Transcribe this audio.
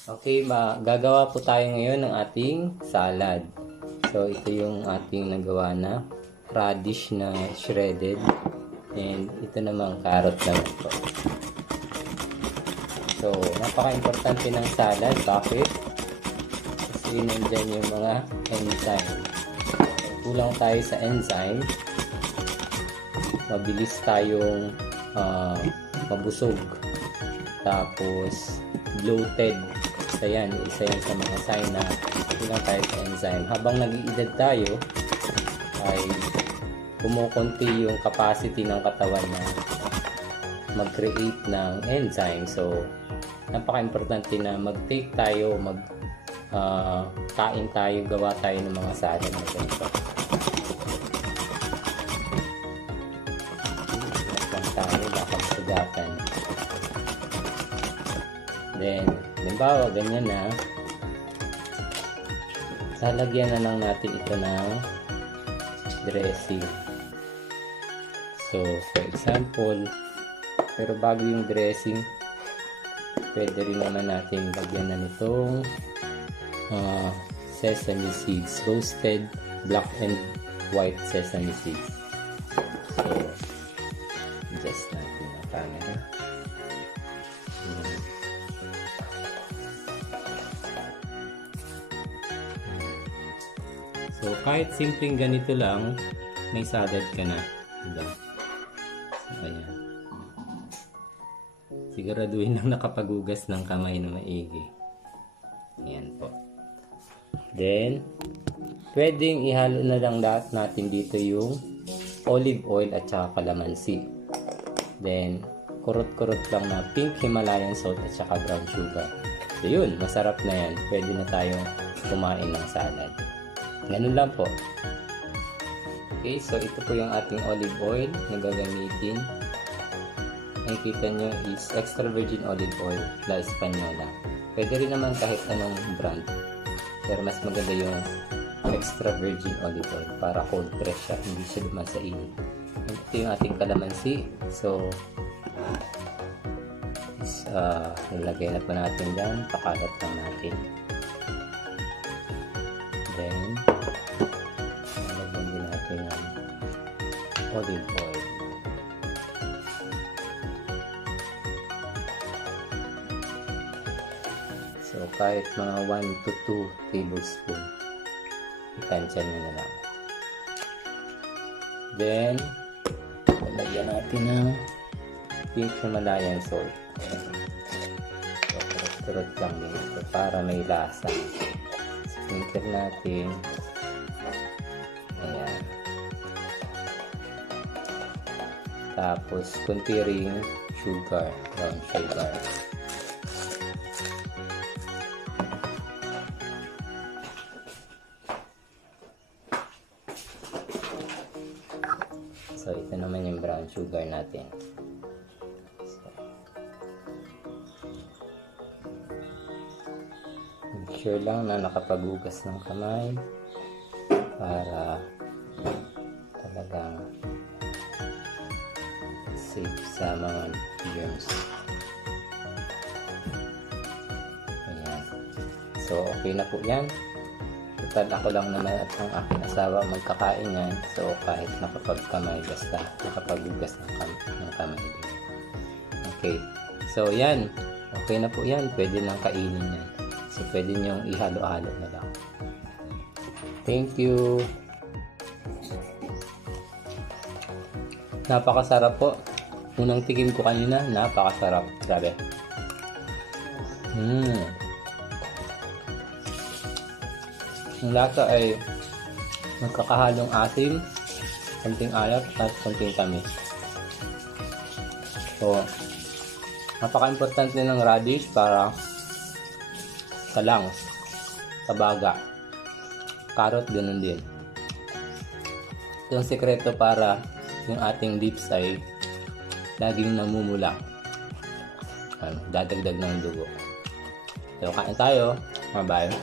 Okay, gagawa po tayo ngayon ng ating salad. So, ito yung ating nagawa na radish na shredded. And ito namang carrot naman po. So, napaka-importante ng salad. Bakit? Kasi nandyan yung mga enzyme. Kulang tayo sa enzyme. Mabilis tayong mabusog. Tapos, bloated. Isa yan sa mga sign na kulang tayo sa enzyme. Habang nag-iedad tayo, ay kumukunti yung capacity ng katawan na mag-create ng enzyme. So, napaka-importante na mag-take tayo, kain tayo, gawa tayo ng mga salad na ganito. Tayo, bakit sugatan. Then, halimbawa, ganyan na. Lalagyan na lang natin ito ng dressing. So, for example, pero bago yung dressing, pwede rin naman natin lagyan na nitong sesame seeds. Roasted black and white sesame seeds. So, adjust natin ang camera. So, kahit simpleng ganito lang, may salad ka na. Diba? So, ayan. Siguraduhin lang nakapagugas ng kamay na maigi. Ayan po. Then, pwedeng ihalo na lang lahat natin dito yung olive oil at saka kalamansi. Then, kurot-kurot lang na pink Himalayan salt at saka brown sugar. So, yun. Masarap na yan. Pwede na tayong kumain ng salad. Ganun lang po. Okay, so ito po yung ating olive oil na gagamitin. Nakikita nyo is extra virgin olive oil La Española. Pwede rin naman kahit anong brand. Pero mas maganda yung extra virgin olive oil para cold press siya, hindi siya duman sa init. Ito yung ating kalamansi. So, nilagay na po natin dyan. Pakalat lang natin. Then, nalagyan din natin ng olive oil. So, kahit mga 1 to 2 tablespoon. Itansya nyo na lang. Then, nalagyan natin ng pink Himalayan salt. So, kurot-kurot lang dito para may lasa. Sprinkle natin. Ayan. Tapos, kunti ring sugar. Brown sugar. So, ito naman yung brown sugar natin. Sure lang na nakapagugas ng kamay para talagang safe sa mga germs. Ayan. So, okay na po yan. Total ako lang naman at ang aking asawa magkakain yan. So, kahit nakapagkamay, basta nakapagugas ng kamay. Okay. So, yan. Okay na po yan. Pwede nang kainin yan. So, pwede nyong ihalo-halo na lang. Thank you. Napakasarap po. Unang tikim ko kanina, napakasarap. Grabe. Ang lasa ay magkakahalong asim, konting alat, at konting tamis. So, napaka-importante ng radish para sa lungs, sa baga. Carrot, ganun din. Ito ang sekreto para yung ating lips ay laging namumula. Dadagdag ng dugo. So, kain tayo. Bye-bye.